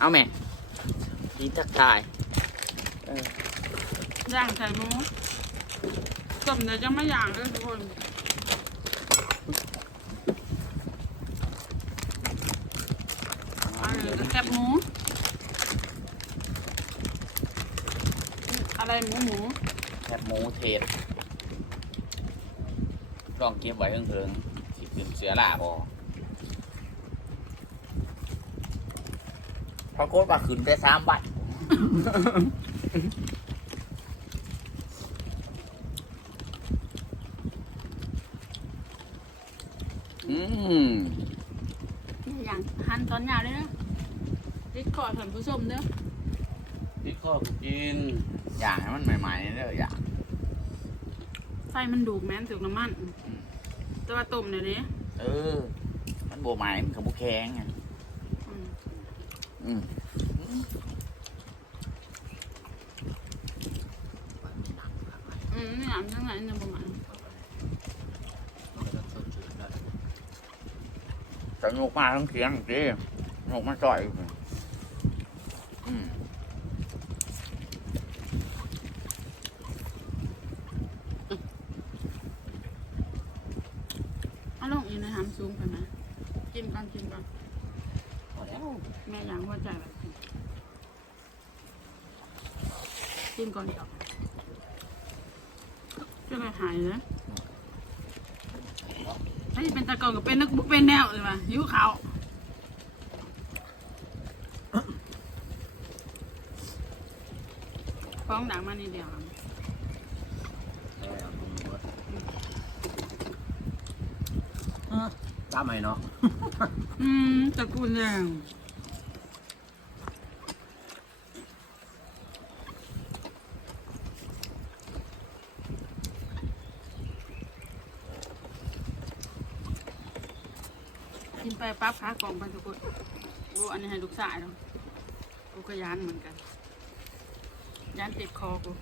เอาแม่ดีทักทายเออย่างใส่หมูต้มเดี๋ยวจะไม่ย่างเลยทุกคนอันนี้ก็แคบหมูอะไรหมูหมูแคบหมูเทศลองเก็บไว้เพิ่งๆสิขึ้นเสือล่าบ ปรากฏว่าขึ้นได้สามบาทอืมอย่างหั่นตอนยาวเลยนะติดคอท่านผู้ชมเด้อพี่ข้อกูกินอย่างให้มันใหม่ๆเด้ออย่างไฟมันดูกแม่นถึงน้ำมัน แต่ว่าต้มเนี่ยดิเออ มันโบใหม่มันกับโบแข็งไงอืม อืมอืมนี่อ่านทั้งไหนเนี่ยประมาณสนุกมากทั้งเสียงจีสนุกมาจ่อยอืมเอาลงอีกในหามสูงไปไหมกินก่อนกินก่อน อแล้วแม่อยางหัวใจแบบนี้กินก่อนจ้ะจะไปหายเลยถ้าจะเป็นตะกอนก็เป็นนักบุเป็นแนวเลยว่ะหิวเขาวฟ้องดังมานี่เดียว ตามไหมเนาะ อืมตระกูลแดงกินไปปั๊บขากล่องไปทุกคนโอ้อันนี้ให้ลูกสายเนาะกูก็ยานเหมือนกันยานติดคอกู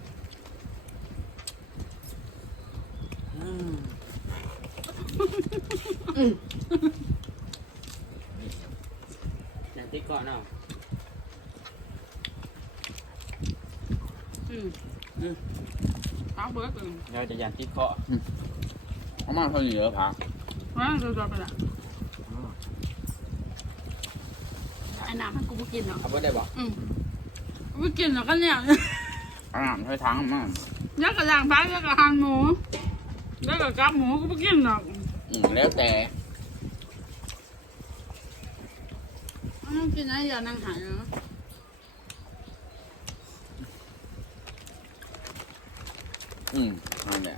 อย่างที่ ก่อนเนาะอืมอืมเอาเบิร์กเลยเราจะยันที่เคาะเอามาเท่านี้เหรอพะว่าเราจะไปละไอ้น้ำมันกูไม่กินหรอกเอาไปได้บอกอืมกูไม่กินหรอกก็เนี่ยเอาน้ำถ้วยทั้งมายักษ์กับย่างฟ้ายักษ์กับหั่นหมูยักษ์กับกับหมูกูไม่กินหรอกอืมแล้วแต่ อ้าวกินอะไรอย่านั่งหายเนาะอืมนั่นแหละ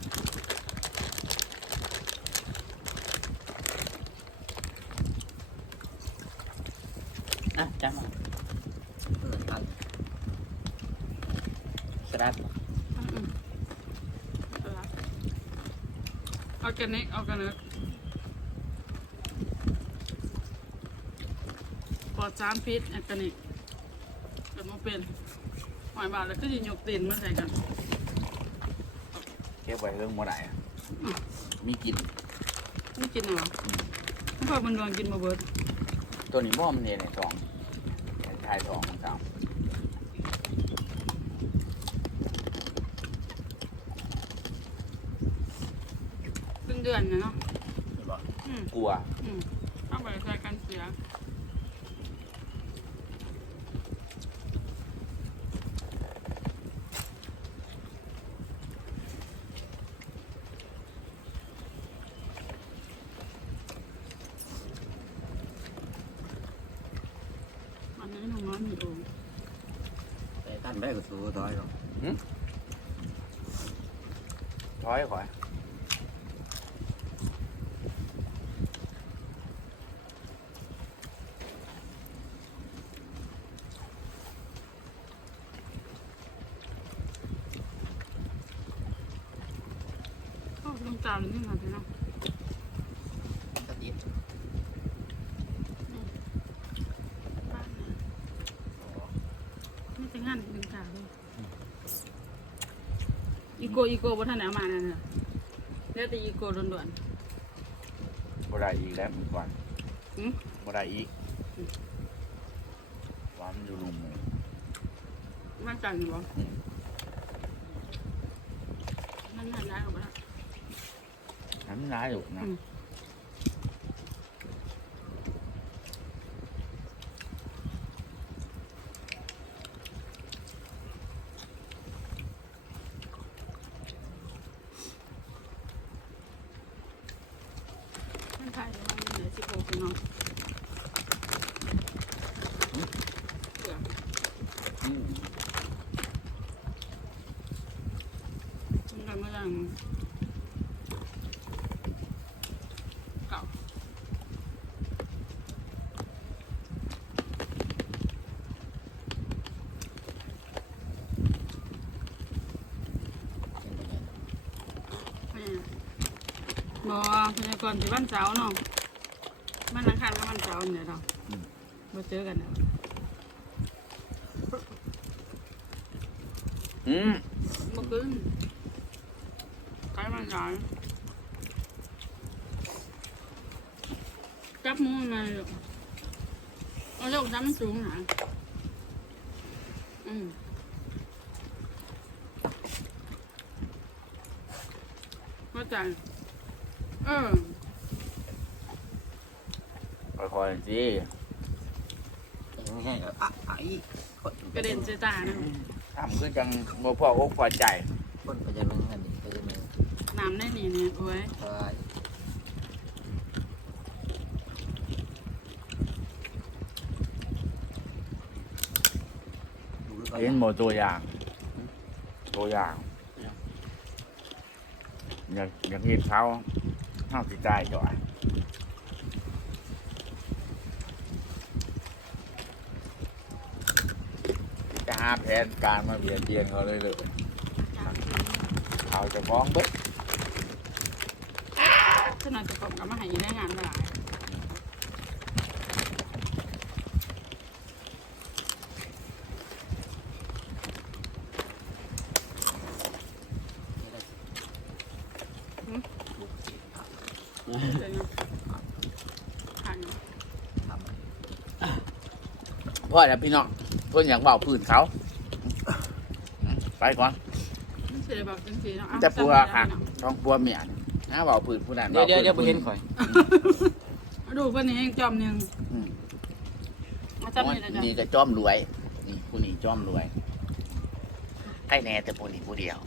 อะจ้ามาสลัดอืมเอากันเน็กเอากันเน็ก ลอดสารพิษออร์แกนิกเกิดมาเป็นหอยบาทแล้วก็จะยกตีนมาใส่กันเก็บไว้เรื่องบ่ได้อะมีกลิ่นไม่กินเหรอไม่พอมันโดนกินมาเบิดตัวนี้บ่มันเนี่ยในสองชายสองสามเป็นเดือนนะเนาะอืม กลัว อืมเอาไปใส่กันเสีย อันนี้หนูน้อยมีโอ่ง แต่ท่านได้ก็สู้ต่อยหรอกร้อยขอย เข้าลงจานนี่มาเลยเนาะ ก็ติด บ้านเนี่ยไม่จะงานลงจานเลยอี โกอีโกบ่ทันได้เอามานั่นน่ะเดี๋ยวแต่อีโกด่วนบ่ได้อีกแล้วมันก่อนๆหืมบ่ได้อีกว่ามันอยู่ลุมเลยมั่นใจอยู่บ่มันหันได้หรอเปล่าทำร้ายอยู่นะอืม ขายได้ว่ามันเหลือสิบหกเนาะเบื่ออืมมันกันมาอย่างเก่า บอพยากรณ์ที่บ้านเจ้าเนาะบ้านนังคันกับบ้านเจ้าเนี่ยเรามาเจอกันเนาะอืมบ่กึ้งใครมันร้ายจับมือมาเลยเอาเจ้าจับมันสูงหนาอืมเข้าใจเออค่อยๆสิแห้งๆอะไอ้คนกระเด็นใส่ตานะทำคือจังโมพ่ออกพอใจ คนไปจะมึงกันดิไปจะมึงน้ำได้นี่เนี่ยโอ้ยตายดูเขาเห็นโมตัวอย่าง ตัวอย่าง อยากอยากเห็นเขา ห้าสิใจจ่อยจะหาแผนการมาเบียดเบียนเขาเลยเลยเขาจะฟ้องเบิดขนาดจะกบกับมาหายได้งานมาหลาย เลยเนาะผ่านเนาะ ทำ พ่อแล้วพี่น้องเพื่อนอยากเบาพื้นเขา ไปก่อนเสียแบบจังสีเนาะอ่จะปัวจำค่ะไม่ได้เนาะท้องปัวเมียนนะเบาพื้นผู้นั้นเดี๋ยวเดี๋ยวเดี๋ยวไปเห็นข่อยดูเพื่อนนี่เองจอมหนึ่งอืมมาจำนี่เลยจ้ะนี่ก็จอมรวย นี่ผู้นี้จอมรวยใครแน่แต่ผู้นี้ผู้เดียว